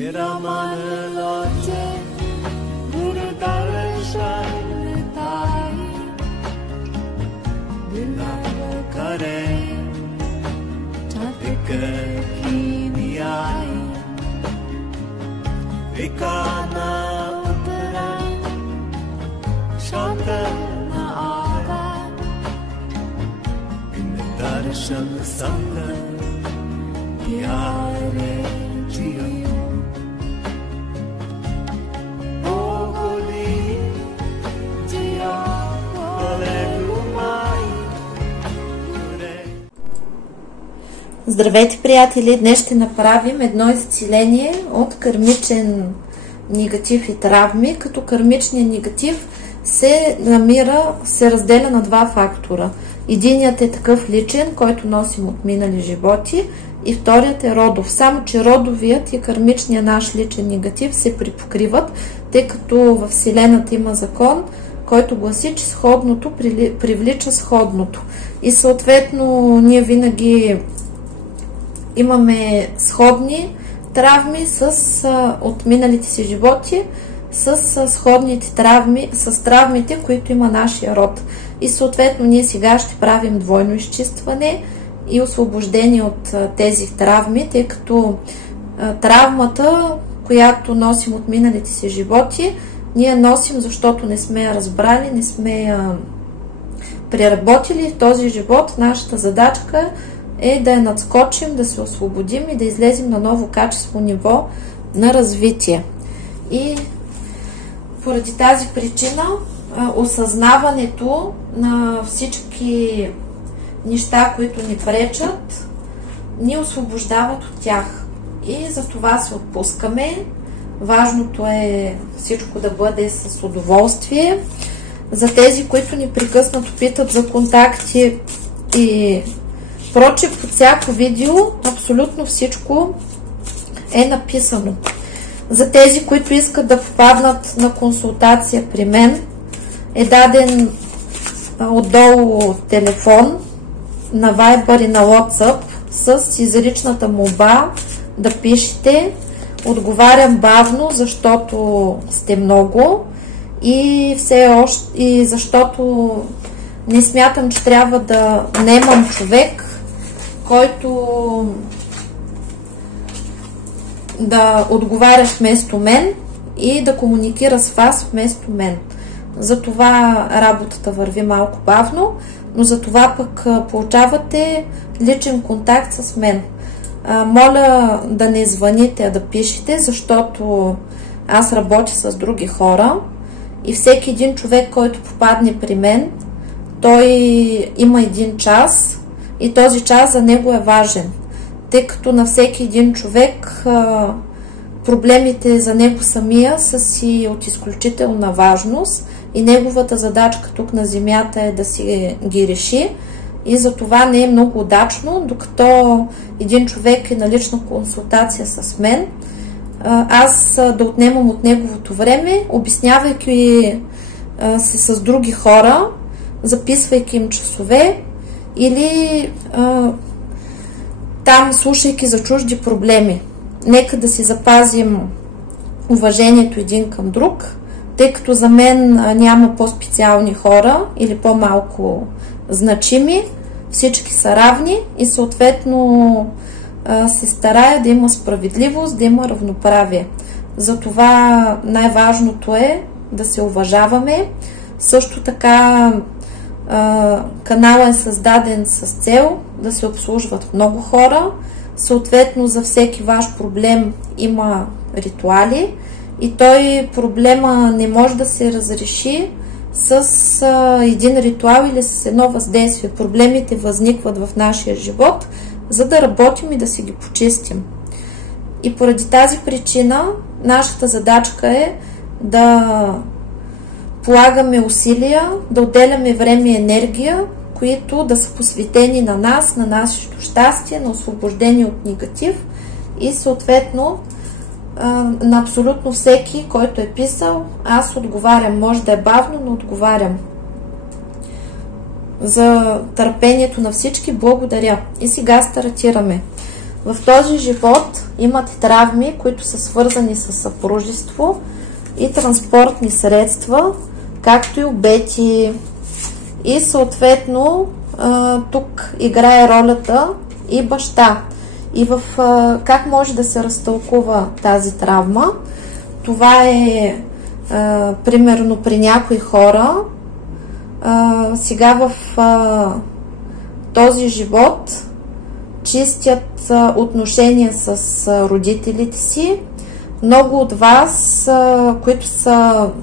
तेरा मन लाजे गुरु दर्शन ताई बिलाव करे चातिक की नियाई विकाना उतरा शांत न आगा इन दर्शन संग प्यारे जियो Здравейте, приятели! Днес ще направим едно изцеление от кармичен негатив и травми, като кармичният негатив се разделя на два фактора. Единият е такъв личен, който носим от минали животи, и вторият е родов. Само че родовият и кармичният наш личен негатив се припокриват, тъй като във Вселената има закон, който гласи, че сходното привлича сходното. И съответно ние винаги имаме сходни травми от миналите си животи с сходните травми, с травмите, които има нашия род. И съответно ние сега ще правим двойно изчистване и освобождение от тези травми, тъй като травмата, която носим от миналите си животи, ние носим, защото не сме я разбрали, не сме я преработили в този живот. Нашата задачка е да я надскочим, да се освободим и да излезем на ново качество ниво на развитие. И поради тази причина осъзнаването на всички неща, които ни пречат, ни освобождават от тях. И за това се отпускаме. Важното е всичко да бъде с удоволствие. За тези, които ни прекъснато питат за контакти и прочее, под всяко видео абсолютно всичко е написано. За тези, които искат да попаднат на консултация при мен, е даден отдолу телефон на Viber и на WhatsApp с изричната молба да пишете. Отговарям бавно, защото сте много и защото не смятам, че трябва да наемам човек, който да отговаря вместо мен и да комуникира с вас вместо мен. Затова работата върви малко бавно, но затова пък получавате личен контакт с мен. Моля да не звъните, а да пишете, защото аз работя с други хора и всеки един човек, който попадне при мен, той има един час и този час за него е важен, тъй като на всеки един човек проблемите за него самия са си от изключителна важност и неговата задачка тук на земята е да си ги реши. И за това не е много удачно, докато един човек е на лична консултация с мен, аз да отнемам от неговото време, обяснявайки се с други хора, записвайки им часове или там слушайки за чужди проблеми. Нека да си запазим уважението един към друг, тъй като за мен няма по-специални хора или по-малко значими, всички са равни и съответно се старая да има справедливост, да има равноправие. Затова най-важното е да се уважаваме. Също така каналът е създаден с цел да се обслужват много хора. Съответно за всеки ваш проблем има ритуали и проблема не може да се разреши с един ритуал или с едно въздействие. Проблемите възникват в нашия живот, за да работим и да си ги почистим. И поради тази причина нашата задачка е да полагаме усилия, да отделяме време и енергия, които да са посветени на нас, на нашето щастие, на освобождение от негатив и съответно на абсолютно всеки, който е писал, аз отговарям. Може да е бавно, но отговарям. За търпението на всички благодаря. И сега стартираме. В този живот имат травми, които са свързани с съпружество и транспортни средства, както и обети. И съответно тук играе ролята и баща. И как може да се разтълкува тази травма? Това е примерно при някои хора. Сега в този живот чистят отношения с родителите си. Много от вас, които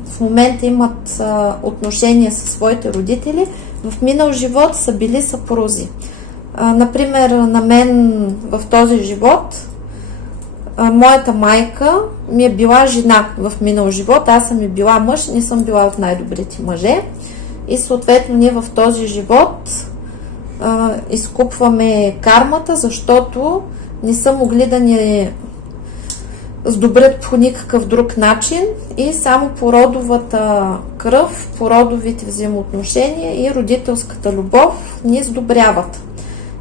в момента имат отношения със своите родители, в минал живот са били съпрузи. Например, на мен в този живот моята майка ми е била жена в минал живот, аз съм и била мъж, не съм била от най-добрите мъже. И съответно ние в този живот изкупваме кармата, защото не са могли да ни сдобрят по никакъв друг начин и само по родовата кръв, по родовите взаимоотношения и родителската любов ни сдобряват.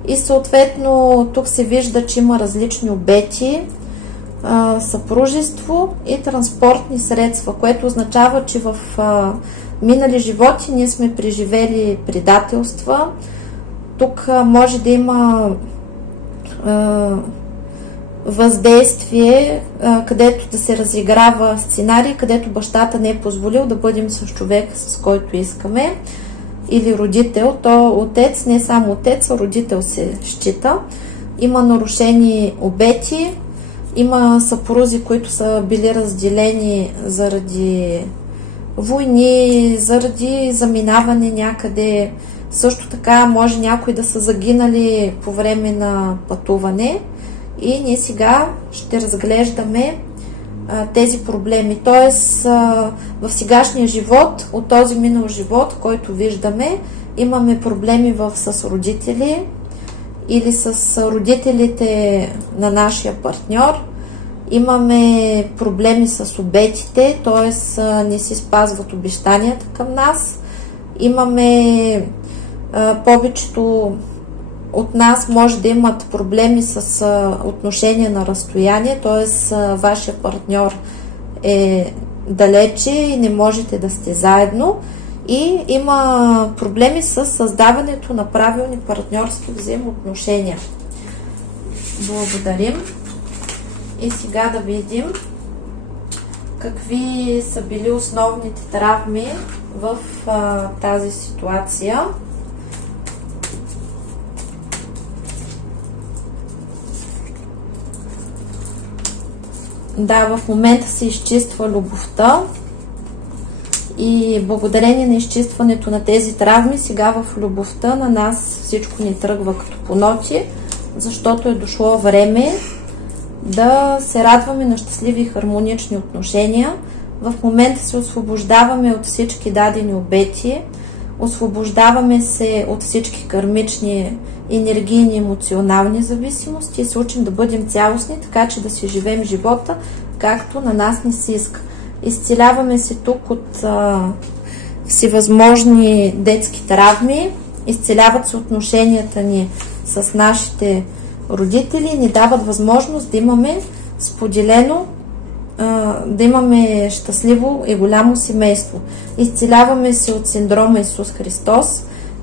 И съответно тук се вижда, че има различни обети, съпружество и транспортни средства, което означава, че в минали животи ние сме преживели предателства. Тук може да има въздействие, където да се разиграва сценарий, където бащата не е позволил да бъдем с човек, с който искаме, или родител. То отец, не само отец, а родител се счита. Има нарушени обети, има съпрузи, които са били разделени заради войни, заради заминаване някъде. Също така може някои да са загинали по време на пътуване и ние сега ще разглеждаме тези проблеми. Тоест в сегашния живот, от този минал живот, който виждаме, имаме проблеми с родители или с родителите на нашия партньор. Имаме проблеми с обетите, т.е. не си спазват обещанията към нас. Имаме повечето от нас може да имат проблеми с отношение на разстояние, т.е. вашия партньор е далече и не можете да сте заедно. И има проблеми с създаването на правилни партньорски взаимоотношения. Благодарим. И сега да видим какви са били основните травми в тази ситуация. Да, в момента се изчиства любовта и благодарение на изчистването на тези травми, сега в любовта на нас всичко ни тръгва като по ноти, защото е дошло време да се радваме на щастливи и хармонични отношения. В момента се освобождаваме от всички дадени обети, освобождаваме се от всички кармични, енергийни, емоционални зависимости и се учим да бъдем цялостни, така че да си живеем живота, както на нас ни се иска. Изцеляваме се тук от всевъзможни детски травми, изцеляват се отношенията ни с нашите родители, ни дават възможност да имаме споделено, да имаме щастливо и голямо семейство. Изцеляваме се от синдрома Исус Христос,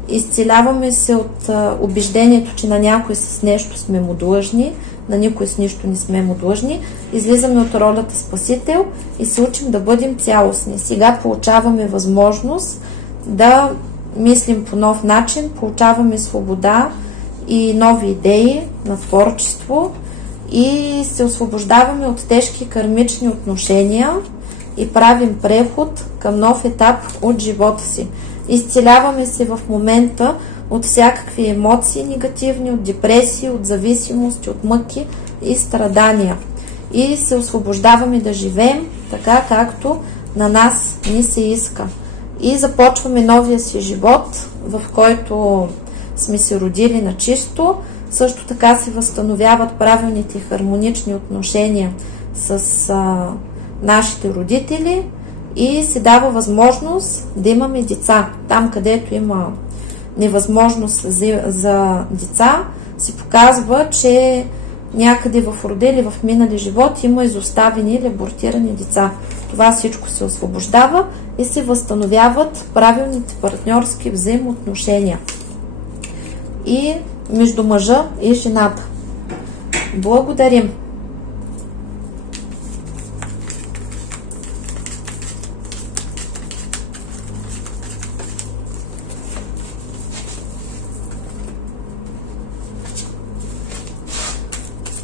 изцеляваме се от убеждението, че на някой с нещо сме му длъжни, на никой с нищо не сме му длъжни. Излизаме от ролята Спасител и се учим да бъдем цялостни. Сега получаваме възможност да мислим по нов начин, получаваме свобода и нови идеи на творчество и се освобождаваме от тежки кармични отношения и правим преход към нов етап от живота си. Изцеляваме се в момента от всякакви емоции негативни, от депресии, от зависимости, от мъки и страдания. И се освобождаваме да живеем така, както на нас ни се иска. И започваме новия си живот, в който сме се родили на чисто. Също така се възстановяват правилните хармонични отношения с нашите родители и се дава възможност да имаме деца. Там, където има невъзможност за деца, се показва, че някъде в рода или в минали живот има изоставени или абортирани деца. Това всичко се освобождава и се възстановяват правилните партньорски взаимоотношения и между мъжа и жената. Благодарим!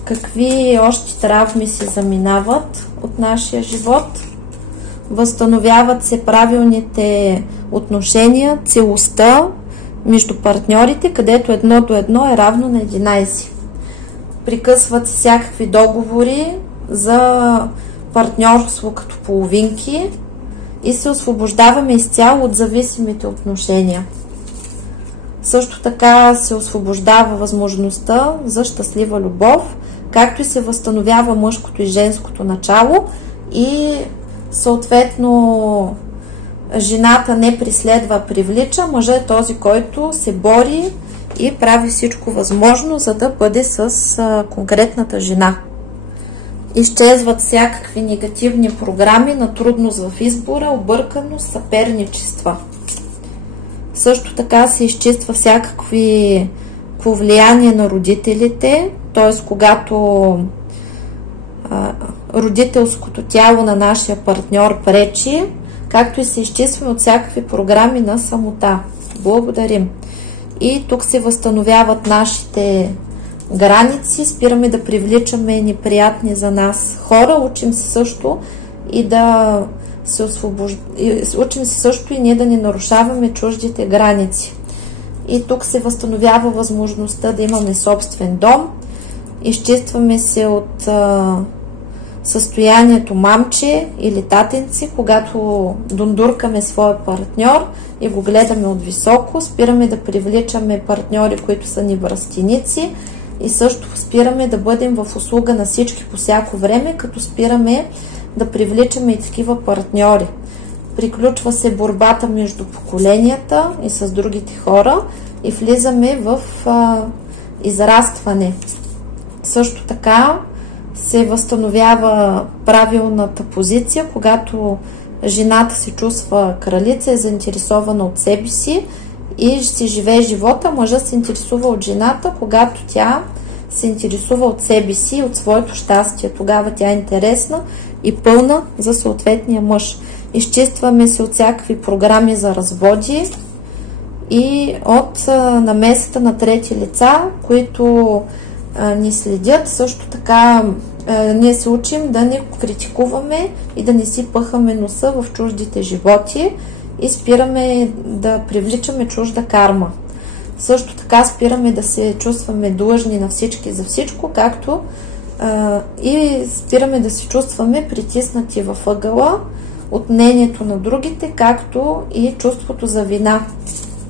Какви още травми се заминават от нашия живот? Възстановяват се правилните отношения, целостта между партньорите, където 1 до 1 е равно на 11. Прекъсват се всякакви договори за партньорство като половинки и се освобождаваме изцяло от зависимите отношения. Също така се освобождава възможността за щастлива любов, както и се възстановява мъжкото и женското начало и съответно жената не преследва, а привлича, мъжът е този, който се бори и прави всичко възможно, за да бъде с конкретната жена. Изчезват всякакви негативни програми на трудност в избора, обърканост, съперничества. Също така се изчиства всякакви повлияния на родителите, т.е. когато родителското тяло на нашия партньор пречи, както и се изчистваме от всякакви програми на самота. Благодарим! И тук се възстановяват нашите граници, спираме да привличаме неприятни за нас хора, учим се също и да се учим се също и ние да не нарушаваме чуждите граници. И тук се възстановява възможността да имаме собствен дом, изчистваме се от състоянието мамче или татенци, когато дундуркаме своя партньор и го гледаме от високо, спираме да привличаме партньори, които са ни връстеници и също спираме да бъдем в услуга на всички по всяко време, като спираме да привличаме и такива партньори. Приключва се борбата между поколенията и с другите хора и влизаме в израстване. Също така се възстановява правилната позиция, когато жената се чувства кралица, е заинтересована от себе си и си живее живота, мъжът се интересува от жената, когато тя се интересува от себе си и от своето щастие. Тогава тя е интересна и пълна за съответния мъж. Изчистваме се от всякакви програми за разводи и от намесата на трети лица, които ни следят. Също така ние се учим да не критикуваме и да не си пъхаме носа в чуждите животи и спираме да привличаме чужда карма. Също така спираме да се чувстваме длъжни на всички за всичко, както и спираме да се чувстваме притиснати във ъгъла от мнението на другите, както и чувството за вина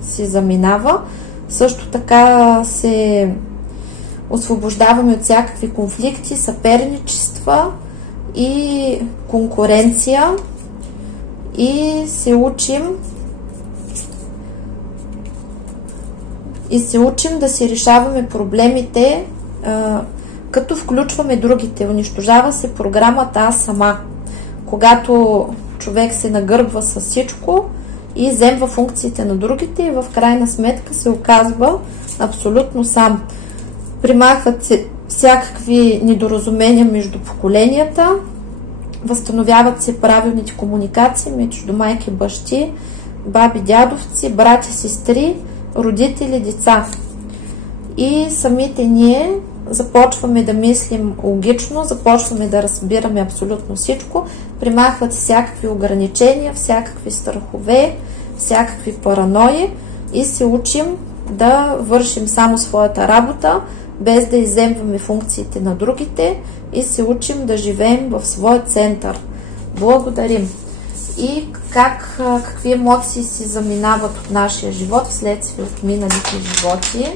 си заминава. Също така се освобождаваме от всякакви конфликти, съперничества и конкуренция и се учим да си решаваме проблемите, като включваме другите. Унищожава се програмата аз сама. Когато човек се нагърбва с всичко и вземва функциите на другите и в крайна сметка се оказва абсолютно сам. Примахват се всякакви недоразумения между поколенията, възстановяват се правилните комуникации между майки, бащи, баби, дядовци, брати, сестри, родители, деца. И самите ние започваме да мислим логично, започваме да разбираме абсолютно всичко, примахват всякакви ограничения, всякакви страхове, всякакви паранои и се учим да вършим само своята работа, без да изземваме функциите на другите и се учим да живеем в своя център. Благодарим! И какви емоции си заминават от нашия живот вследствие от миналите животи.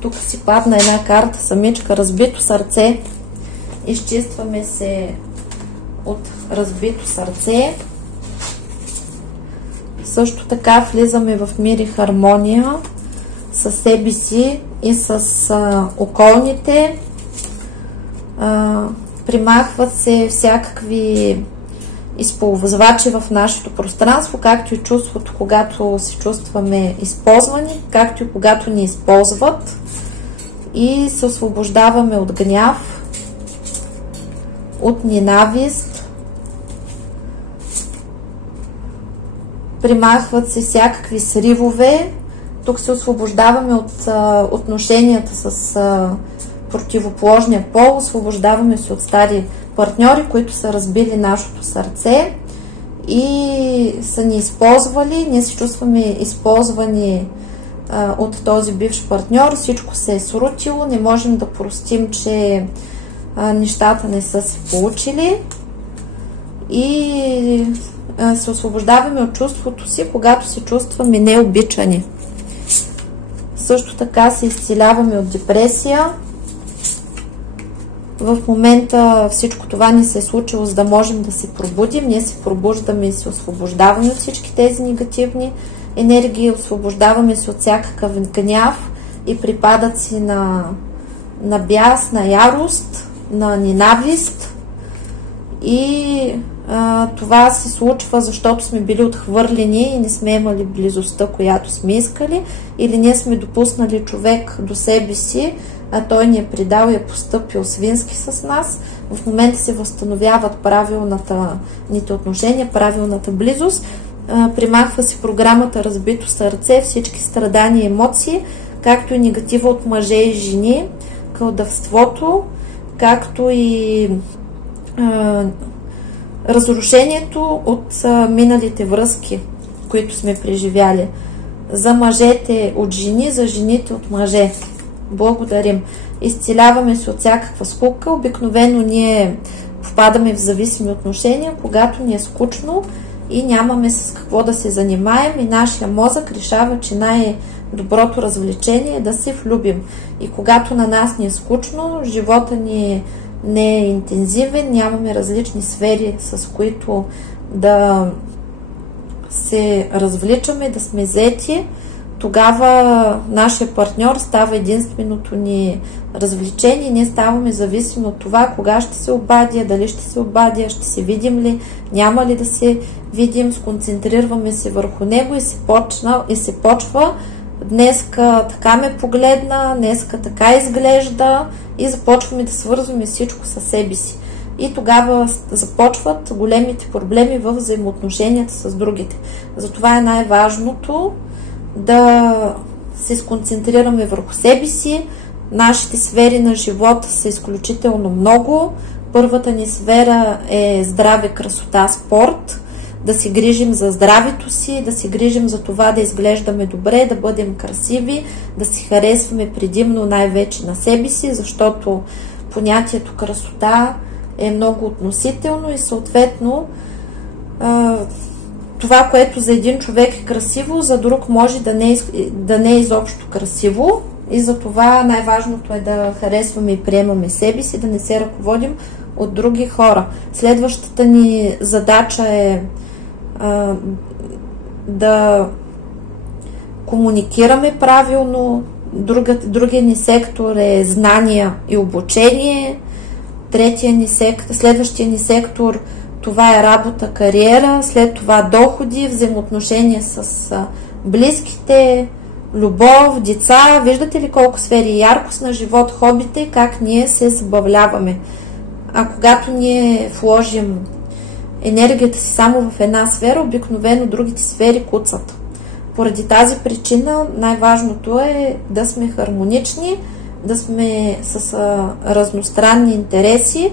Тук си падна една карта, самичка, разбито сърце. Изчистваме се от разбито сърце. Също така влизаме в мир и хармония със себе си и с околните. Примахват се всякакви използвачи в нашето пространство, както и чувството, когато се чувстваме използвани, както и когато ни използват. И се освобождаваме от гняв, от ненавист. Примахват се всякакви сривове. Тук се освобождаваме от отношенията с противоположния пол, освобождаваме се от стари партньори, които са разбили нашето сърце и са ни използвали. Ние се чувстваме използвани от този бивш партньор. Всичко се е срутило, не можем да простим, че нещата не са се получили и се освобождаваме от чувството си, когато се чувстваме необичани. Също така се изцеляваме от депресия. В момента всичко това ни се е случило, за да можем да се пробудим. Ние се пробуждаме и се освобождаваме от всички тези негативни енергии, освобождаваме се от всякакъв гняв и припадъци на бяс, на ярост, на ненавист. И това се случва, защото сме били отхвърлени и не сме имали близостта, която сме искали, или ние сме допуснали човек до себе си, а той ни е предал и е постъпил свински с нас. В момента се възстановяват правилните отношения, правилната близост. Примахва се програмата разбито сърце, всички страдания и емоции, както и негатива от мъже и жени, кълдавството, както и разрушението от миналите връзки, които сме преживяли. За мъжете от жени, за жените от мъже. Благодарим. Изцеляваме се от всякаква скука. Обикновено ние попадаме в зависими отношения, когато ни е скучно и нямаме с какво да се занимаем и нашия мозък решава, че най-доброто развлечение е да се влюбим. И когато на нас ни е скучно, живота ни не е интензивен, нямаме различни сфери, с които да се развличаме, да сме заети, тогава нашия партньор става единственото ни развлечение. Ние ставаме зависими от това, кога ще се обадя, дали ще се обадя, ще се видим ли, няма ли да се видим, сконцентрираме се върху него и се почва. Днеска така ме погледна, днеска така изглежда и започваме да свързваме всичко със себе си. И тогава започват големите проблеми в взаимоотношенията с другите. Затова е най-важното да се сконцентрираме върху себе си. Нашите сфери на живота са изключително много. Първата ни сфера е здраве, красота, спорт. Да се грижим за здравето си, да се грижим за това да изглеждаме добре, да бъдем красиви, да си харесваме предимно най-вече на себе си, защото понятието красота е много относително и съответно това, което за един човек е красиво, за друг може да не е изобщо красиво и за това най-важното е да харесваме и приемаме себе си, да не се ръководим от други хора. Следващата ни задача е да комуникираме правилно. Другия ни сектор е знания и обучение. Следващия ни сектор, това е работа, кариера, след това доходи, взаимоотношения с близките, любов, деца. Виждате ли колко сфери? Яркост на живот, хобите, как ние се забавляваме. А когато ние вложим енергията си само в една сфера, обикновено другите сфери куцат. Поради тази причина най-важното е да сме хармонични, да сме с разностранни интереси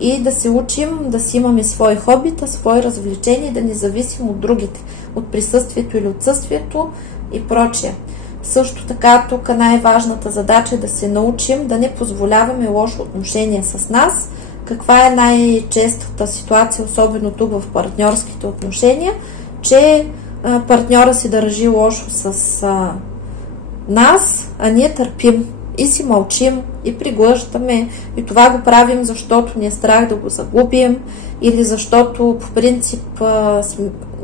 и да се учим да си имаме свои хобита, свои развлечения, да не зависим от другите, от присъствието или отсъствието и прочее. Също така тук най-важната задача е да се научим да не позволяваме лошо отношение с нас. Каква е най-честата ситуация, особено тук в партньорските отношения, че партньора си държи лошо с нас, а ние търпим. и си мълчим, и приглъждаме, и това го правим, защото ни е страх да го загубим, или защото по принцип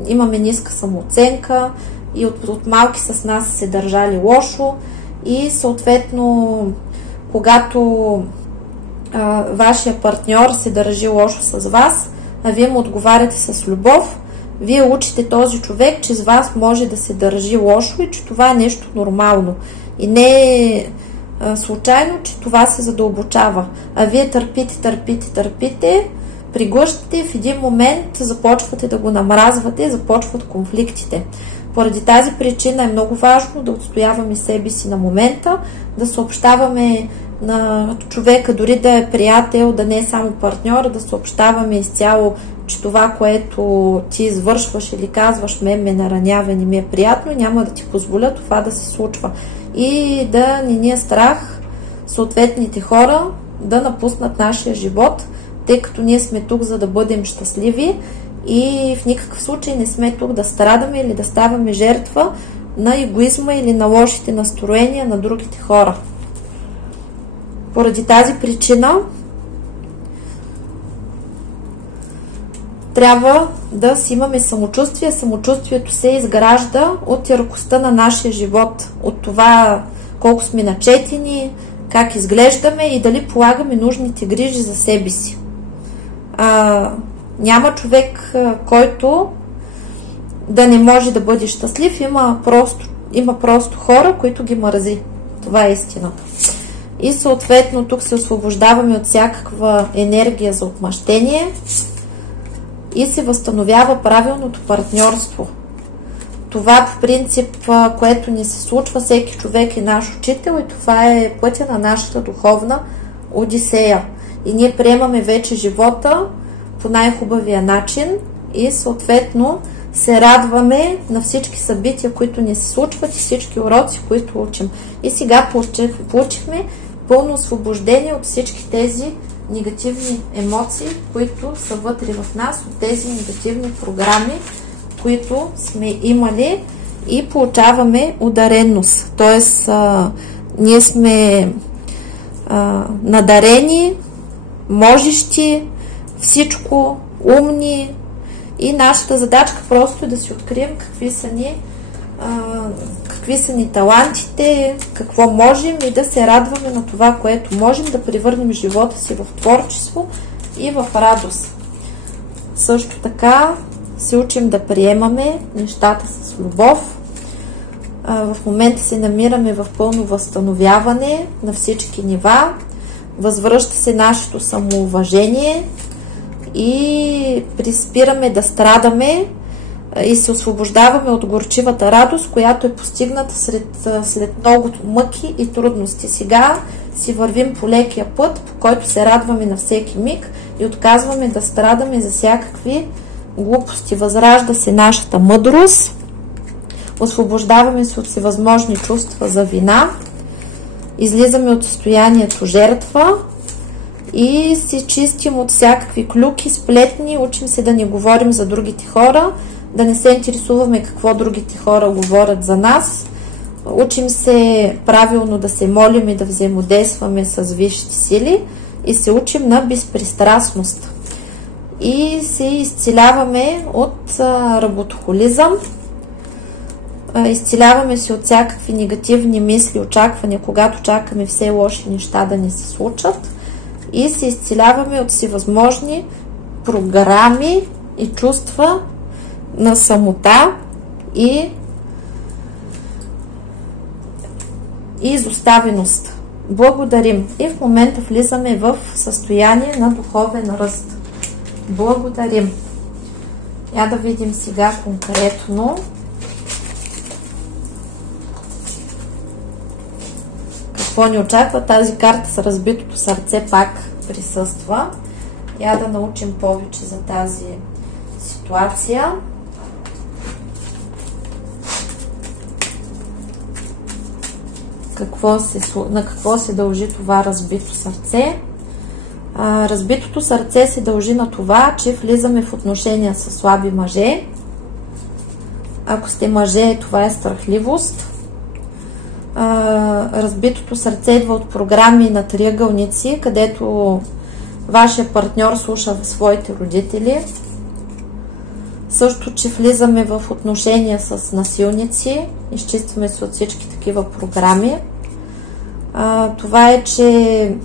имаме ниска самооценка и от малки с нас се държали лошо, и съответно когато вашия партньор се държи лошо с вас, а вие му отговаряте с любов, вие учите този човек, че с вас може да се държи лошо и че това е нещо нормално. И не е случайно, че това се задълбочава. А вие търпите, приглъщате, в един момент започвате да го намразвате, започват конфликтите. Поради тази причина е много важно да отстояваме себе си на момента, да съобщаваме на човека, дори да е приятел, да не е само партньор, да съобщаваме изцяло, че това, което ти извършваш или казваш, ме наранява, не ми е приятно, няма да ти позволя това да се случва. И да не ни е страх съответните хора да напуснат нашия живот, тъй като ние сме тук, за да бъдем щастливи и в никакъв случай не сме тук да страдаме или да ставаме жертва на егоизма или на лошите настроения на другите хора. Поради тази причина трябва да си имаме самочувствие. Самочувствието се изгражда от яркостта на нашия живот, от това колко сме начетени, как изглеждаме и дали полагаме нужните грижи за себе си. Няма човек, който да не може да бъде щастлив, има просто хора, които ги мързи. Това е истината. И съответно тук се освобождаваме от всякаква енергия за отмъщение и се възстановява правилното партньорство. Това по принцип, което ни се случва, всеки човек е наш учител и това е пътя на нашата духовна одисея. И ние приемаме вече живота по най-хубавия начин и съответно се радваме на всички събития, които ни се случват и всички уроци, които учим. И сега получихме пълно освобождение от всички тези негативни емоции, които са вътре в нас, от тези негативни програми, които сме имали, и получаваме удареност. Тоест, ние сме надарени, можещи, всичко, умни, и нашата задачка просто е да си открием какви са ни талантите, какво можем и да се радваме на това, което можем, да превърнем живота си в творчество и в радост. Също така се учим да приемаме нещата с любов. В момента се намираме в пълно възстановяване на всички нива. Възвръща се нашето самоуважение и приспираме да страдаме и се освобождаваме от горчивата радост, която е постигната след много мъки и трудности. Сега си вървим по лекия път, по който се радваме на всеки миг и отказваме да страдаме за всякакви глупости. Възражда се нашата мъдрост, освобождаваме се от всевъзможни чувства за вина, излизаме от състоянието жертва и се чистим от всякакви клюки, сплетни, учим се да не говорим за другите хора, да не се интересуваме какво другите хора говорят за нас, учим се правилно да се молим и да взаимодействаме с висшите сили и се учим на безпристрастност. И се изцеляваме от работохолизъм, изцеляваме се от всякакви негативни мисли, очаквания, когато чакаме все лоши неща да ни се случат, и се изцеляваме от всевъзможни програми и чувства на самота и изоставеност. Благодарим. И в момента влизаме в състояние на духовен ръст. Благодарим. Я да видим сега конкретно какво ни очаква. Тази карта с разбитото сърце пак присъства. Я да научим повече за тази ситуация. На какво се дължи това разбито сърце? Разбитото сърце се дължи на това, че влизаме в отношения с слаби мъже. Ако сте мъже, това е страхливост. разбитото сърце идва от програми на триъгълници, където вашия партньор слуша своите родители. Също, че влизаме в отношения с насилници, изчистваме се от всички такива програми. Това е, че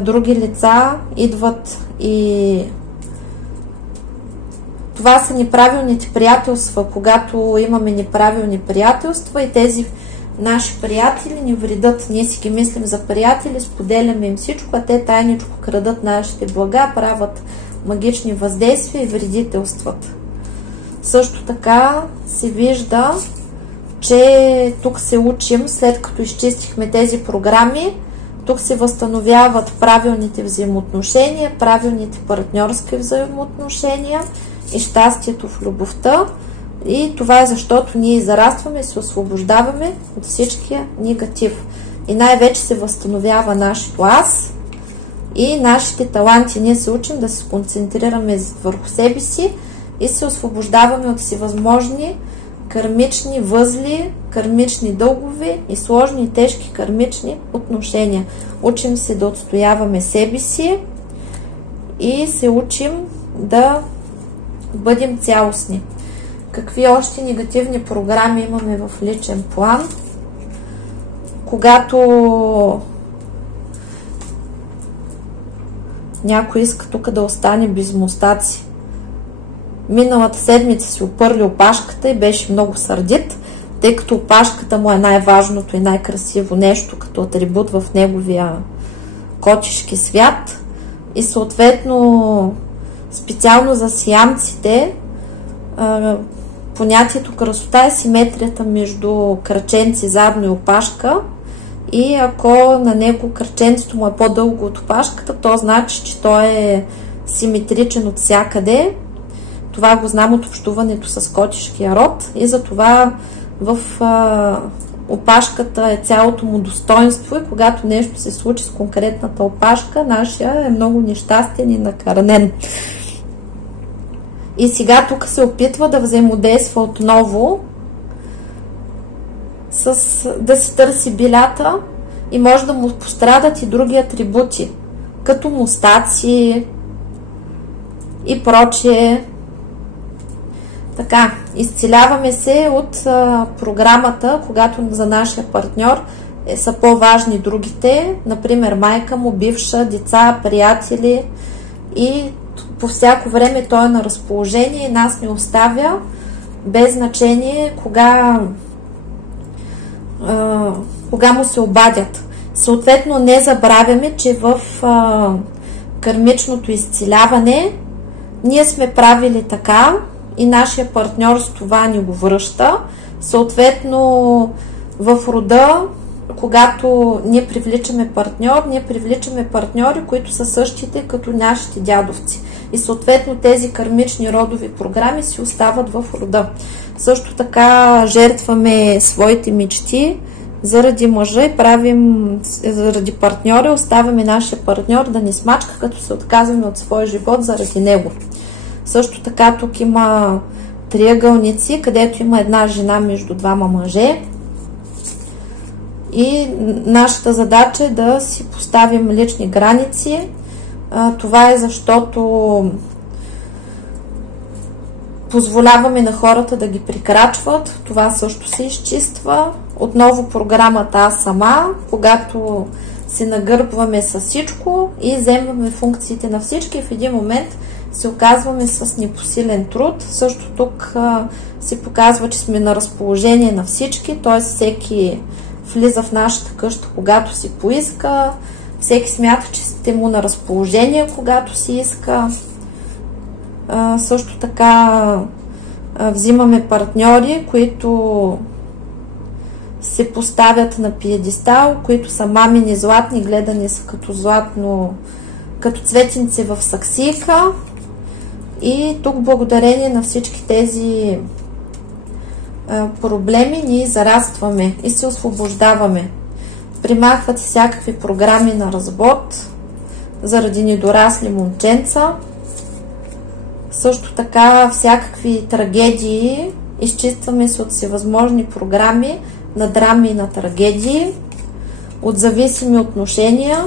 други лица идват и това са неправилните приятелства, когато имаме неправилни приятелства и тези наши приятели ни вредят. Ние си ги мислим за приятели, споделяме им всичко, а те тайничко крадат нашите блага, правят магични въздействия и вредителстват. Също така се вижда, че тук се учим, след като изчистихме тези програми, тук се възстановяват правилните взаимоотношения, правилните партньорски взаимоотношения и щастието в любовта. И това е защото ние зарастваме и се освобождаваме от всичкия негатив. И най-вече се възстановява нашето аз и нашите таланти. Ние се учим да се концентрираме върху себе си и се освобождаваме от всевъзможни кармични възли, кармични дългове и сложни и тежки кармични отношения. Учим се да отстояваме себе си и се учим да бъдем цялостни. Какви още негативни програми имаме в личен план? Когато някой иска тук да остане без мустаци. Миналата седмица си опърли опашката и беше много сърдит, тъй като опашката му е най-важното и най-красиво нещо като атрибут в неговия котишки свят. И съответно, специално за сиамците, понятието красота е симетрията между кръченци задно и опашка. И ако на него кръченцето му е по-дълго от опашката, то значи, че той е симетричен от всякъде. Това го знам от общуването с котишкия род и затова в опашката е цялото му достоинство и когато нещо се случи с конкретната опашка, нашия е много нещастен и накърнен. И сега тук се опитва да взаимодейства отново да си търси билята и може да му пострадат и други атрибути, като мустаци и прочие. Така, изцеляваме се от програмата, когато за нашия партньор са по-важни другите, например майка му, бивша, деца, приятели и по всяко време той е на разположение и нас не оставя без значение кога му се обадят. Съответно не забравяме, че в кармичното изцеляване ние сме правили така и нашия партньор с това ни го връща. Съответно в рода, когато ние привличаме партньори, които са същите като нашите дядовци. И съответно тези кармични родови програми си остават в рода. Също така жертваме своите мечти заради мъжа и заради партньора, оставяме нашия партньор да ни смачка, като се отказваме от своя живот заради него. Също така тук има триъгълници, където има една жена между двама мъже. И нашата задача е да си поставим лични граници. Това е защото позволяваме на хората да ги прекрачват. Това също се изчиства. Отново програмата аз сама, когато се нагърбваме с всичко и вземаме функциите на всички, в един момент се оказваме с непосилен труд. Също тук се показва, че сме на разположение на всички, т.е. всеки влиза в нашата къща, когато си поиска, всеки смята, че сте му на разположение, когато си иска. Също така взимаме партньори, които се поставят на пиедестал, които са мамини златни, гледани са като цветенци в саксийка. И тук благодарение на всички тези проблеми ние зарастваме и се освобождаваме. Примахват всякакви програми на развод заради недорасли момченца. Също така всякакви трагедии, изчистваме се от всевъзможни програми, на драми и на трагедии, от зависими отношения,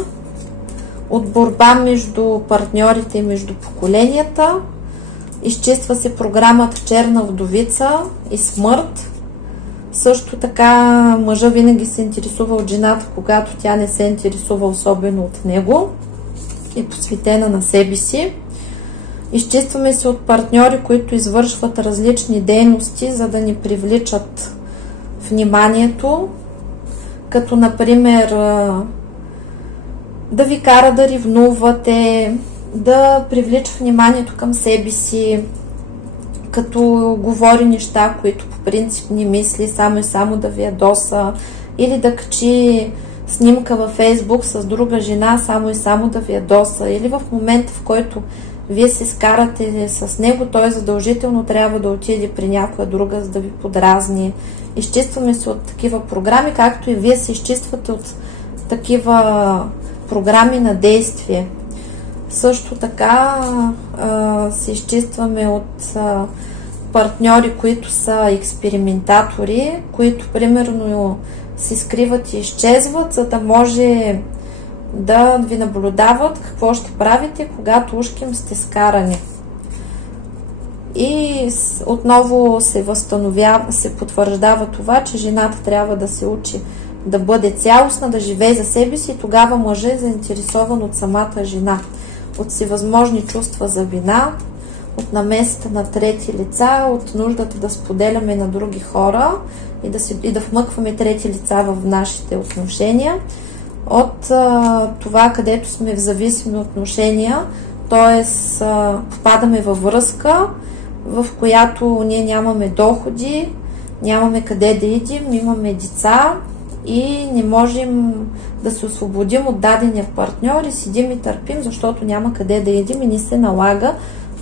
от борба между партньорите и между поколенията. Изчиства се програмата черна вдовица и смърт. Също така мъжа винаги се интересува от жената, когато тя не се интересува особено от него и посветена на себе си. Изчистваме се от партньори, които извършват различни дейности, за да ни привличат вниманието, като например да ви кара да ревнувате, да привлича вниманието към себе си, като говори неща, които по принцип не мисли, само и само да ви ядоса, или да качи снимка във Фейсбук с друга жена, само и само да ви ядоса, или в момента, в който вие се скарате с него, той задължително трябва да отиде при някоя друга, за да ви подразни. Изчистваме се от такива програми, както и вие се изчиствате от такива програми на действие. Също така се изчистваме от партньори, които са експериментатори, които примерно се скриват и изчезват, за да може да ви наблюдават какво ще правите, когато ушким сте скарани. И отново се възстановява, се потвърждава това, че жената трябва да се учи да бъде цялостна, да живее за себе си, и тогава мъжът е заинтересован от самата жена, от всевъзможни чувства за вина, от намесата на трети лица, от нуждата да споделяме на други хора и да вмъкваме трети лица в нашите отношения, от това, където сме в зависими отношения, т.е. попадаме във връзка, в която ние нямаме доходи, нямаме къде да идем, имаме деца и не можем да се освободим от дадения партньор и седим и търпим, защото няма къде да идем и ни се налага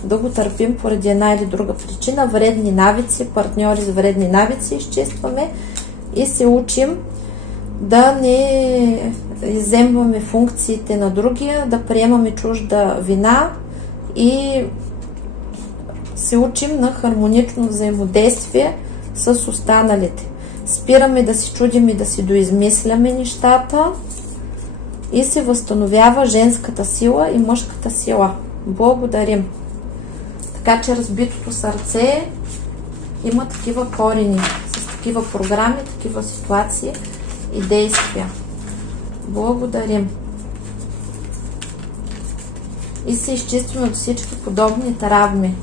да го търпим поради една или друга причина. Вредни навици, партньори с вредни навици изчистваме и се учим да не изземваме функциите на другия, да приемаме чужда вина и се учим на хармонично взаимодействие с останалите. Спираме да си чудим и да си доизмисляме нещата и се възстановява женската сила и мъжката сила. Благодарим! Така че разбитото сърце има такива корени, с такива програми, такива ситуации и действия. Благодарим! И се изчистваме от всички подобни травми.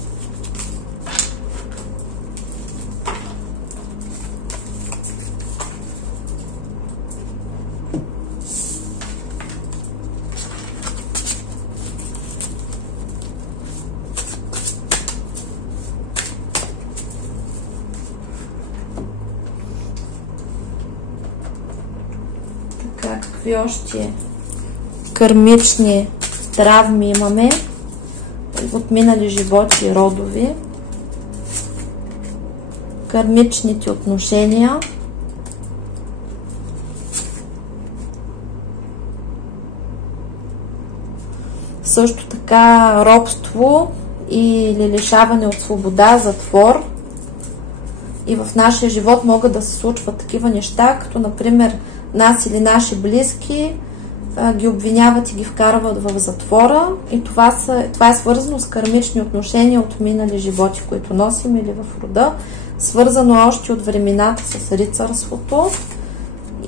Какви още кармични травми имаме от минали животи и родови, кармичните отношения, също така робство или лишаване от свобода, затвор. И в нашия живот могат да се случват такива неща, като например нас или наши близки ги обвиняват и ги вкарват в затвора, и това е свързано с кармични отношения от минали животи, които носим или в рода, свързано още от времената с рицарството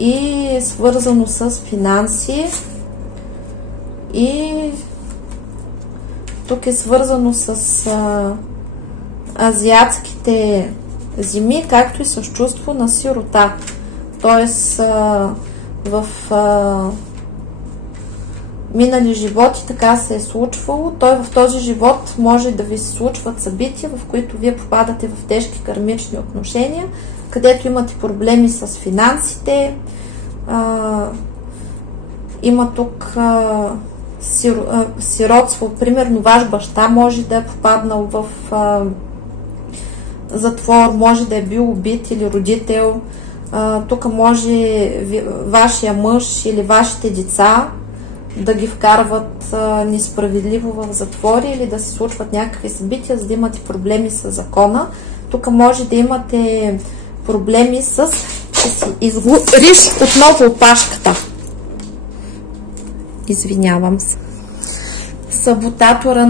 и свързано с финанси, и тук е свързано с азиатските земи, както и с чувство на сирота. Тоест в минали животи така се е случвало. В този живот може да ви се случват събития, в които вие попадате в тежки кармични отношения, където имате проблеми с финансите. Има тук сиротство. Примерно ваш баща може да е попаднал в затвор, може да е бил убит или родител. Тук може вашия мъж или вашите деца да ги вкарват несправедливо в затвори или да се случват някакви събития, за да имате проблеми с закона. Тук може да имате проблеми с ще си изгориш отново опашката. Извинявам се. Саботатора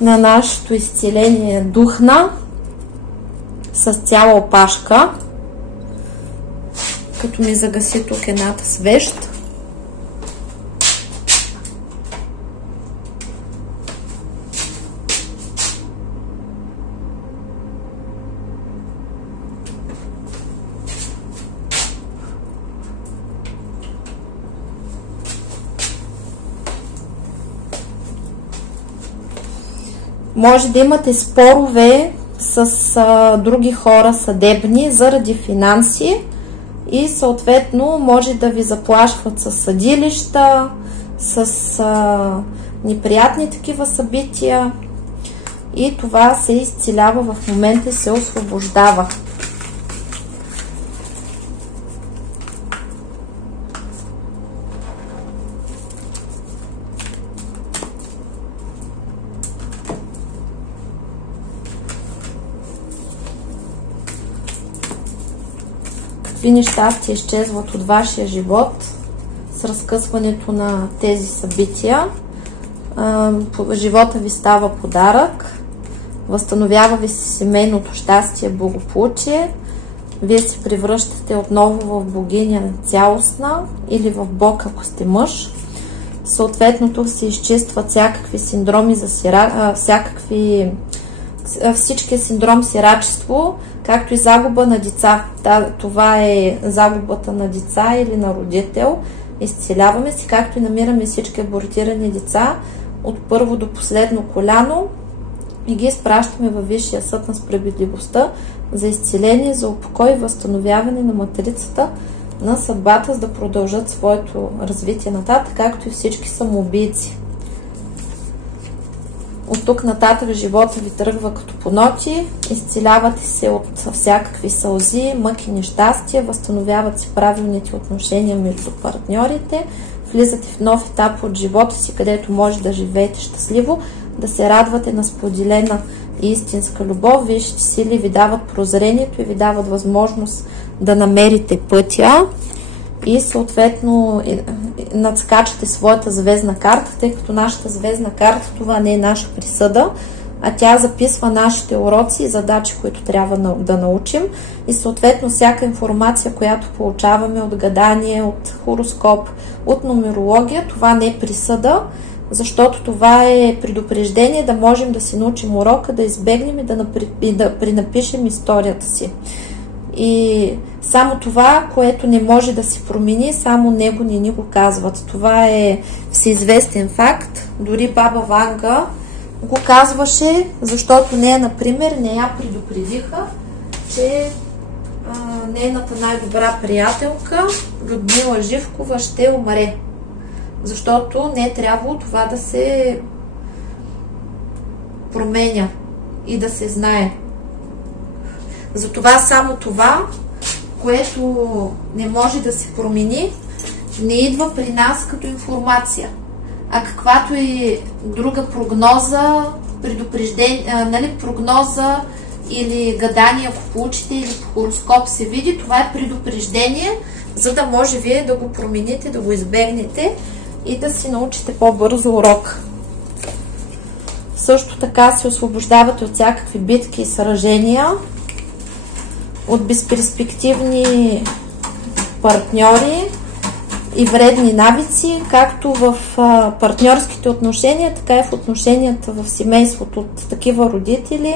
на нашето изцеление духна с цяла опашка, като ми загаси тук едната свещ. Може да имате спорове с други хора съдебни заради финанси и съответно може да ви заплашват с съдилища, с неприятни такива събития и това се изцелява в момента и се освобождава. Какви нещастия изчезват от вашия живот с разкъсването на тези събития. Живота ви става подарък, възстановява ви се семейното щастие, благополучие, вие се превръщате отново в богиня цялостна или в бог, ако сте мъж. Съответно се изчистват всякакви синдроми за всичкия синдром сирачество, както и загуба на деца. Това е загубата на деца или на родител. Изцеляваме се, както и намираме всички абортирани деца от първо до последно коляно и ги изпращаме във Висшия съд на справедливостта за изцеление, за упокой и възстановяване на матрицата на съдбата, за да продължат своето развитие нататък, както и всички самоубийци. От тук нататък живота ви тръгва като по ноти, изцелявате се от всякакви сълзи, мъки, нещастия, възстановяват се правилните отношения между партньорите, влизате в нов етап от живота си, където може да живеете щастливо, да се радвате на споделена и истинска любов. Висшите сили ви дават прозрението и ви дават възможност да намерите пътя и съответно надскачате своята звездна карта, тъй като нашата звездна карта това не е наша присъда, а тя записва нашите уроци и задачи, които трябва да научим и съответно всяка информация, която получаваме от гадание, от хороскоп, от нумерология, това не е присъда, защото това е предупреждение да можем да си научим урока, да избегнем и да пренапишем историята си. И само това, което не може да се промени, само него не ни го казват. Това е всеизвестен факт. Дори баба Ванга го казваше, защото нея, например, не я предупредиха, че нейната най-добра приятелка Людмила Живкова ще умре. Защото не е трябвало това да се променя и да се знае. Затова само това, което не може да се промени, не идва при нас като информация. А каквато и друга прогноза, предупреждение, прогноза или гадание, ако получите или по хороскоп се види, това е предупреждение, за да може вие да го промените, да го избегнете и да си научите по-бързо урок. Също така се освобождавате от всякакви битки и сражения, от безперспективни партньори и вредни навици, както в партньорските отношения, така и в отношенията в семейството, от такива родители,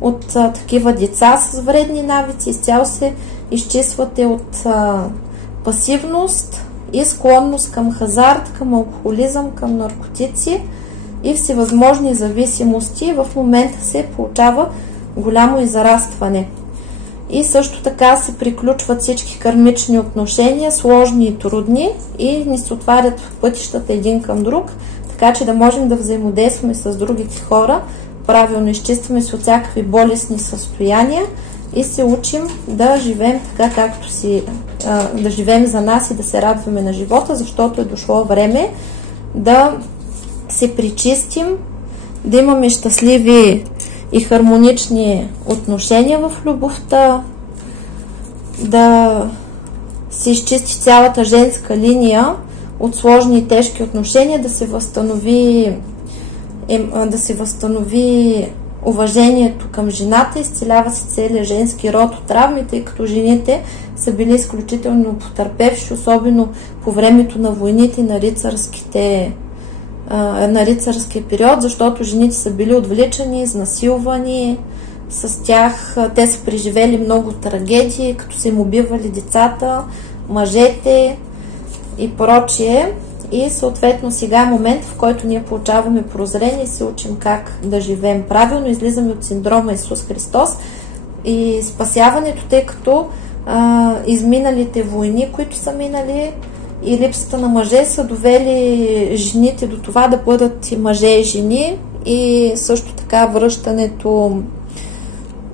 от такива деца с вредни навици. Изцяло се изчиствате от пасивност и склонност към хазарт, към алкохолизъм, към наркотици и всевъзможни зависимости. В момента се получава голямо израстване. И също така се приключват всички кармични отношения, сложни и трудни, и ни се отварят пътищата един към друг, така че да можем да взаимодействаме с другите хора, правилно изчистваме се от всякакви болестни състояния и се учим да живеем така, както да живеем за нас и да се радваме на живота, защото е дошло време да се причистим, да имаме щастливи и хармонични отношения в любовта, да се изчисти цялата женска линия от сложни и тежки отношения, да се възстанови уважението към жената, изцелява се целият женски род от травми, тъй като жените са били изключително потърпевши, особено по времето на войните на рицарския период, защото жените са били отвличани, изнасилвани. С тях те са преживели много трагедии, като са им убивали децата, мъжете и прочие. И съответно сега е момент, в който ние получаваме прозрение и се учим как да живеем правилно, излизаме от синдрома Исус Христос и спасяването, тъй като изминалите войни, които са минали, и липсата на мъже са довели жените до това да бъдат и мъже и жени, и също така връщането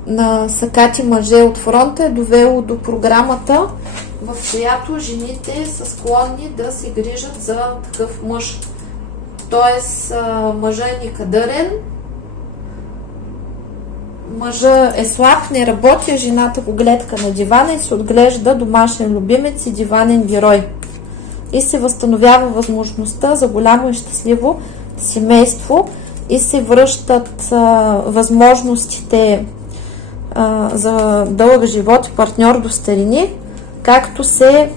на сакати мъже от фронта е довело до програмата, в която жените са склонни да се грижат за такъв мъж. Тоест, мъжът е некадърен, мъжът е слаб, не работи, а жената го гледка на дивана и се отглежда домашен любимец и диванен герой. И се възстановява възможността за голямо и щастливо семейство и се връщат възможностите за дълъг живот и партньор до старини, както се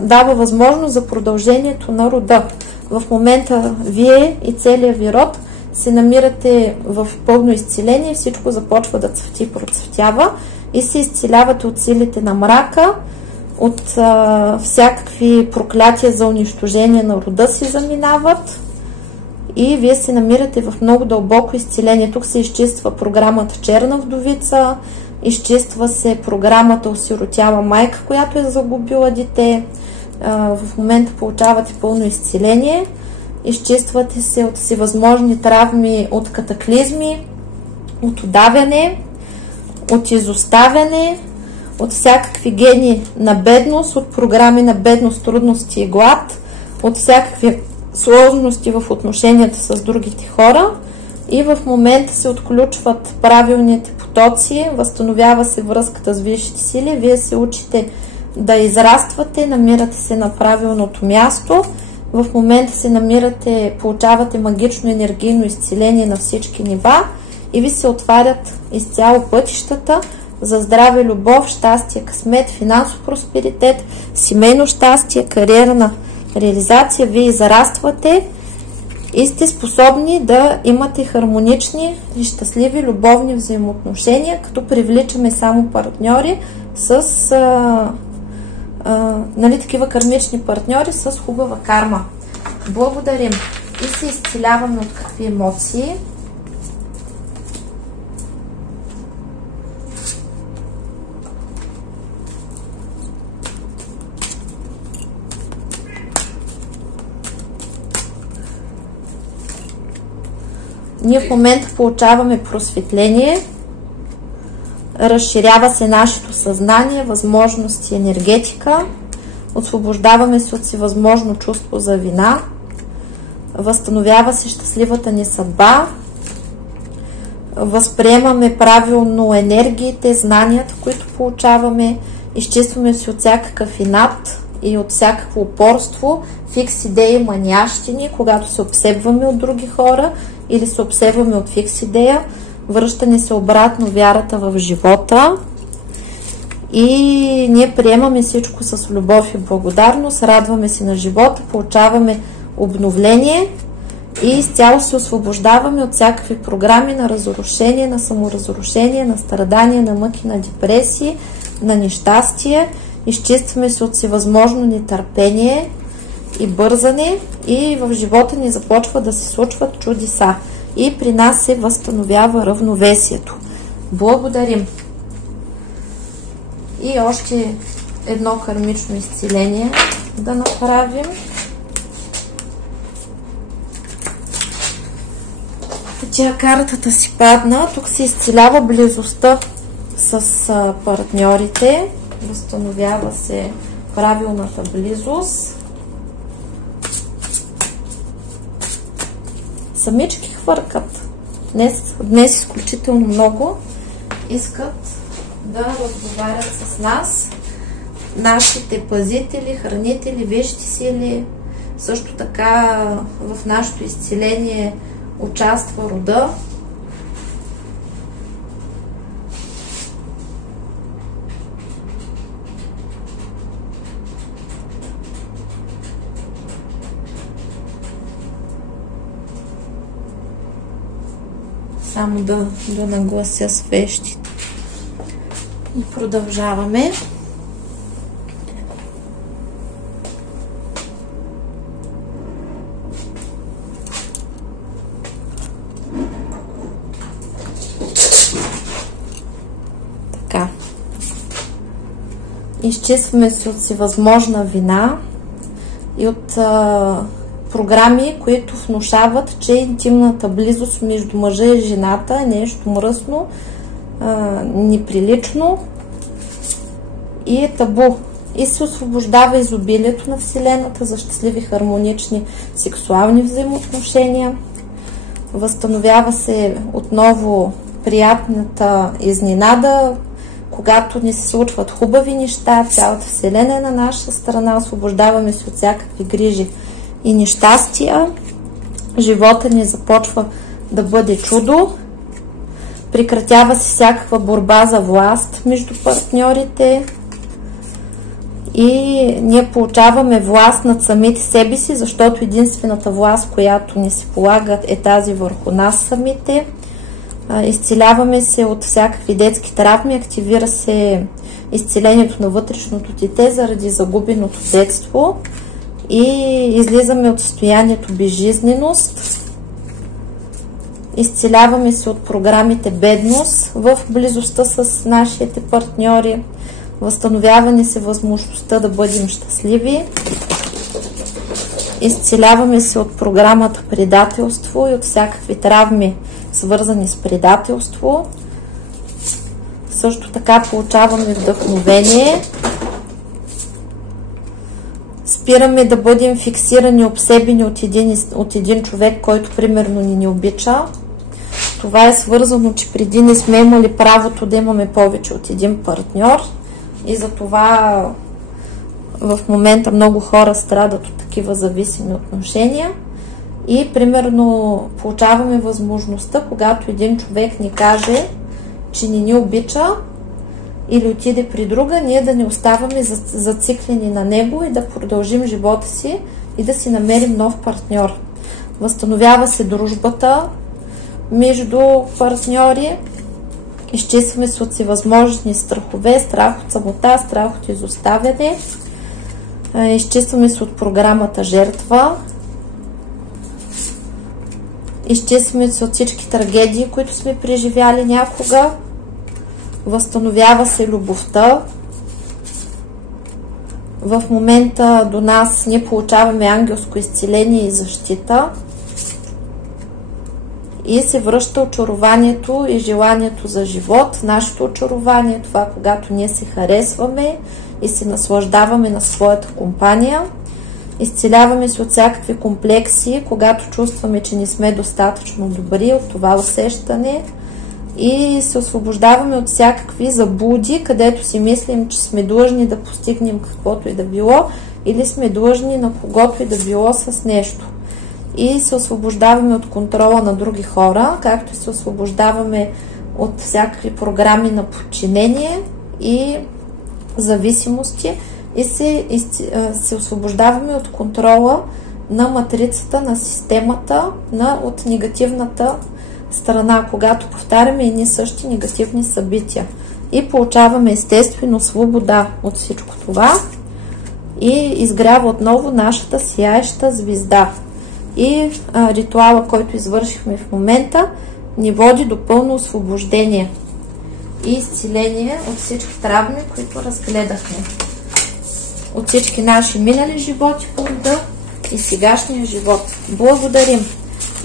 дава възможност за продължението на рода. В момента вие и целият ви род се намирате в пълно изцеление, всичко започва да цвети и процветява и се изцелявате от силите на мрака, от всякакви проклятия за унищожение на рода си заминават и вие се намирате в много дълбоко изцеление. Тук се изчиства програмата Черна вдовица, изчиства се програмата Осиротяла майка, която е загубила дете. В момента получавате пълно изцеление. Изчиствате се от всевъзможни травми, от катаклизми, от удавяне, от изоставяне, от всякакви гени на бедност, от програми на бедност, трудности и глад, от всякакви сложности в отношенията с другите хора и в момента се отключват правилните потоци, възстановява се връзката с висшите сили, вие се учите да израствате, намирате се на правилното място, в момента се намирате, получавате магично енергийно изцеление на всички нива и ви се отварят изцяло пътищата за здраве, любов, щастие, късмет, финансов просперитет, семейно щастие, кариерна реализация. Вие израствате и сте способни да имате хармонични и щастливи любовни взаимоотношения, като привличаме само партньори с такива кармични партньори с хубава карма. Благодарим и се изцеляваме от какви емоции. Ние в момента получаваме просветление, разширява се нашето съзнание, възможности, енергетика, освобождаваме се от всевъзможно чувство за вина, възстановява се щастливата ни съдба, възприемаме правилно енергиите, знанията, които получаваме, изчистваме се от всякакъв инат и от всякакво упорство, фикс идеи, манящини, когато се обсебваме от други хора или се обсебваме от фикс идея, връщане се обратно вярата в живота и ние приемаме всичко с любов и благодарност, радваме се на живота, получаваме обновление и изцяло се освобождаваме от всякакви програми на разрушение, на саморазрушение, на страдания, на мъки, на депресии, на нещастие, изчистваме се от всевъзможно нетърпение и бързане и в живота ни започва да се случват чудеса и при нас се възстановява равновесието. Благодарим! И още едно кармично изцеление да направим. Тя картата си падна. Тук се изцелява близостта с партньорите. Възстановява се правилната близост. Самички хвъркат. Днес изключително много искат да разговарят с нас. нашите пазители, хранители, висши сили. Също така в нашето изцеление участва рода. Само да наглася свещите. И продължаваме. Така. Изчистваме се от всевъзможна вина и от програми, които внушават, че интимната близост между мъжа и жената е нещо мръсно, неприлично и е табу. И се освобождава изобилието на Вселената за щастливи, хармонични сексуални взаимоотношения. Възстановява се отново приятната изненада, когато ни се случват хубави неща, цялата Вселена е на наша страна, освобождаваме се от всякакви грижи и нещастия. Живота ни започва да бъде чудо. Прекратява се всякаква борба за власт между партньорите и ние получаваме власт над самите себе си, защото единствената власт, която ни се полага, е тази върху нас самите. Изцеляваме се от всякакви детски травми, активира се изцелението на вътрешното дете заради загубеното детство и излизаме от състоянието безжизненост. Изцеляваме се от програмите бедност в близостта с нашите партньори. Възстановяване се възможността да бъдем щастливи. Изцеляваме се от програмата предателство и от всякакви травми, свързани с предателство. Също така получаваме вдъхновение. Спираме да бъдем фиксирани, обсебени от един човек, който примерно ни обича. Това е свързано, че преди не сме имали правото да имаме повече от един партньор и затова в момента много хора страдат от такива зависими отношения. И примерно получаваме възможността, когато един човек ни каже, че не ни обича или отиде при друга, ние да не оставаме зациклени на него и да продължим живота си и да си намерим нов партньор. Възстановява се дружбата между партньори, изчистваме се от всевъзможни страхове, страх от самота, страх от изоставяне, изчистваме се от програмата жертва, изчистваме се от всички трагедии, които сме преживяли някога, възстановява се любовта. В момента до нас ние получаваме ангелско изцеление и защита и се връща очарованието и желанието за живот. Нашето очарование, това когато ние се харесваме и се наслаждаваме на своята компания. Изцеляваме се от всякакви комплекси, когато чувстваме, че не сме достатъчно добри от това усещане и се освобождаваме от всякакви заблуди, където си мислим, че сме длъжни да постигнем каквото и да било или сме длъжни на когото и да било с нещо. И се освобождаваме от контрола на други хора, както се освобождаваме от всякакви програми на подчинение и зависимости и се освобождаваме от контрола на матрицата, на системата, от негативната страна, когато повтаряме едни същи негативни събития. И получаваме естествено свобода от всичко това и изгрява отново нашата сияеща звезда. И ритуала, който извършихме в момента, ни води до пълно освобождение и изцеление от всички травми, които разгледахме. От всички наши минали животи по рода и сегашния живот. Благодарим!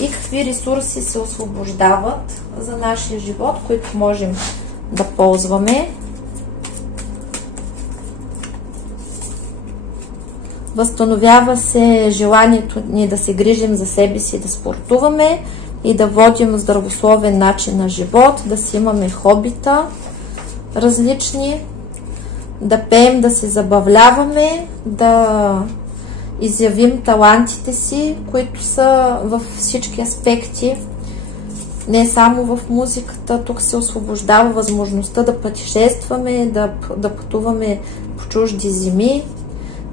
И какви ресурси се освобождават за нашия живот, които можем да ползваме. Възстановява се желанието ни да се грижим за себе си, да спортуваме и да водим здравословен начин на живот, да си имаме хобита различни, да пеем, да се забавляваме, да изявим талантите си, които са във всички аспекти, не само в музиката. Тук се освобождава възможността да пътешестваме, да пътуваме по чужди земи,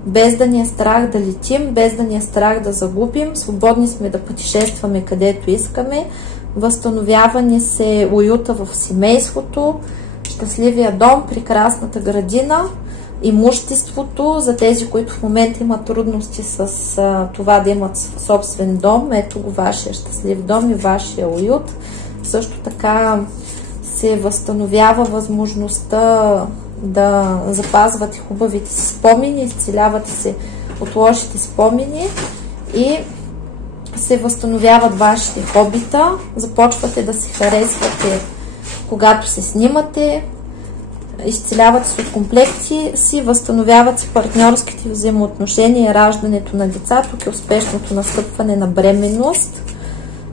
без да ни е страх да летим, без да ни е страх да загубим. Свободни сме да пътешестваме където искаме. Възстановява ни се уюта в семейството, щастливия дом, прекрасната градина, имуществото за тези, които в момента имат трудности с това да имат собствен дом. Ето го вашия щастлив дом и вашия уют. Също така се възстановява възможността да запазвате хубавите си спомени, изцелявате се от лошите спомени и се възстановяват вашите хобита. Започвате да се харесвате, когато се снимате, изцелявате се от комплекси си, възстановяват се партньорските взаимоотношения и раждането на деца. Тук е успешното настъпване на бременност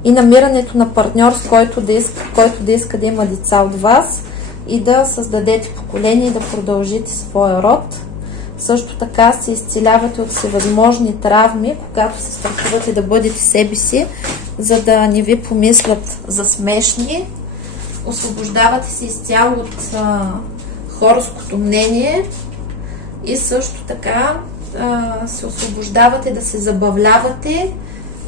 и намирането на партньор, с който да иска да има деца от вас и да създадете поколение и да продължите своя род. Също така се изцелявате от всевъзможни травми, когато се страхувате да бъдете себе си, за да не ви помислят за смешни. Освобождавате се изцяло от хорското мнение и също така се освобождавате да се забавлявате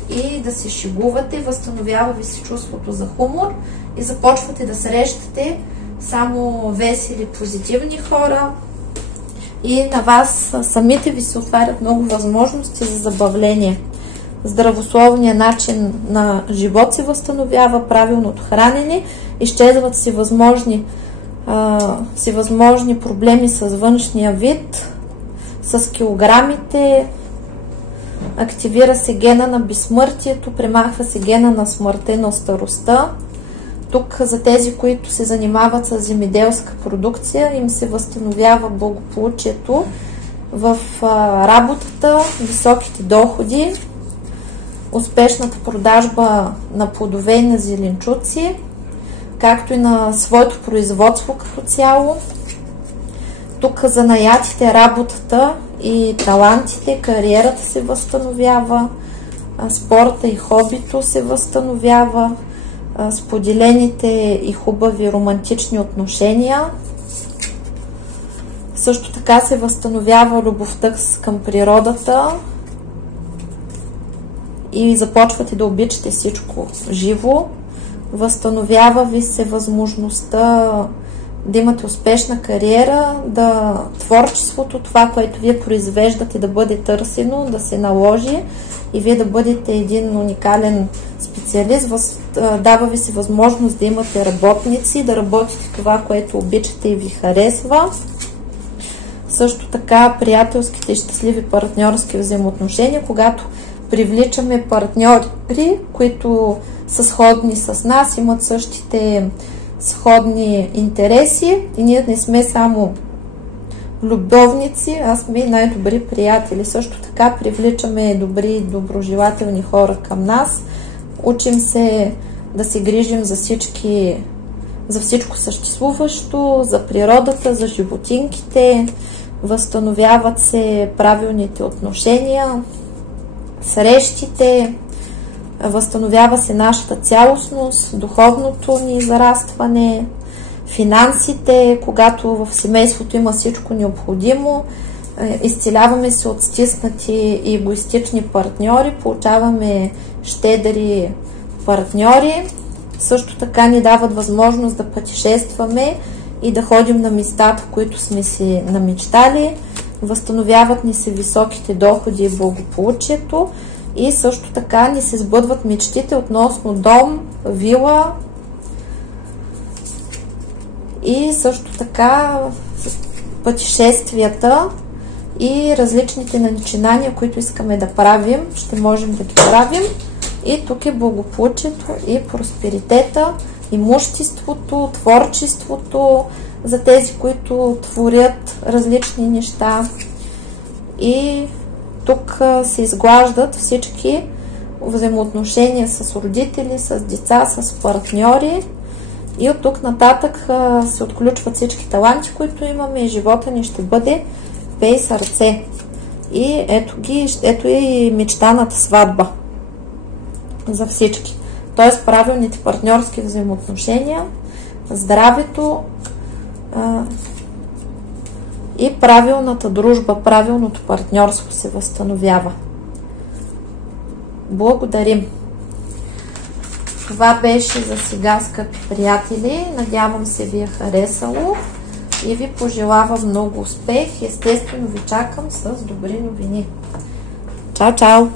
и да се шегувате. Възстановява ви се чувството за хумор и започвате да срещате само весели, позитивни хора и на вас самите ви се отварят много възможности за забавление. Здравословният начин на живот се възстановява, правилното хранене, изчезват всевъзможни проблеми с външния вид, с килограмите, активира се гена на безсмъртието, премахва се гена на смъртта и на старостта. Тук за тези, които се занимават с земеделска продукция, им се възстановява благополучието в работата, високите доходи, успешната продажба на плодове и на зеленчуци, както и на своето производство като цяло. Тук занаятите, работата и талантите, кариерата се възстановява, спорта и хобито се възстановява, споделените и хубави романтични отношения. Също така се възстановява любовта към природата и започвате да обичате всичко живо. Възстановява ви се възможността да имате успешна кариера, да творчеството, това, което вие произвеждате, да бъде търсено, да се наложи и вие да бъдете един уникален специалист. Дава ви се възможност да имате работници, да работите това, което обичате и ви харесва. Също така приятелските и щастливи партньорски взаимоотношения, когато привличаме партньори, които са сходни с нас, имат същите сходни интереси и ние не сме само любовници, а сме най-добри приятели. Също така привличаме добри, доброжелателни хора към нас. Учим се да се грижим за всичко съществуващо, за природата, за животинките. Възстановяват се правилните отношения, срещите, възстановява се нашата цялостност, духовното ни зарастване, финансите, когато в семейството има всичко необходимо, изцеляваме се от стиснати и егоистични партньори, получаваме щедри партньори. Също така ни дават възможност да пътешестваме и да ходим на местата, които сме си намечтали. Възстановяват ни се високите доходи и благополучието и също така ни се сбъдват мечтите относно дом, вила и също така пътешествията и различните начинания, които искаме да правим, ще можем да ги правим. И тук е благополучието и просперитета, имуществото, творчеството, за тези, които творят различни неща. И тук се изглаждат всички взаимоотношения с родители, с деца, с партньори И от тук нататък се отключват всички таланти, които имаме, и живота ни ще бъде пей сърце. И ето и мечтаната сватба за всички. Т.е. правилните партньорски взаимоотношения, здравето и правилната дружба, правилното партньорство се възстановява. Благодарим! Това беше за сега, скъпи приятели. Надявам се ви е харесало и ви пожелавам много успех. Естествено ви чакам с добри новини. Чао, чао!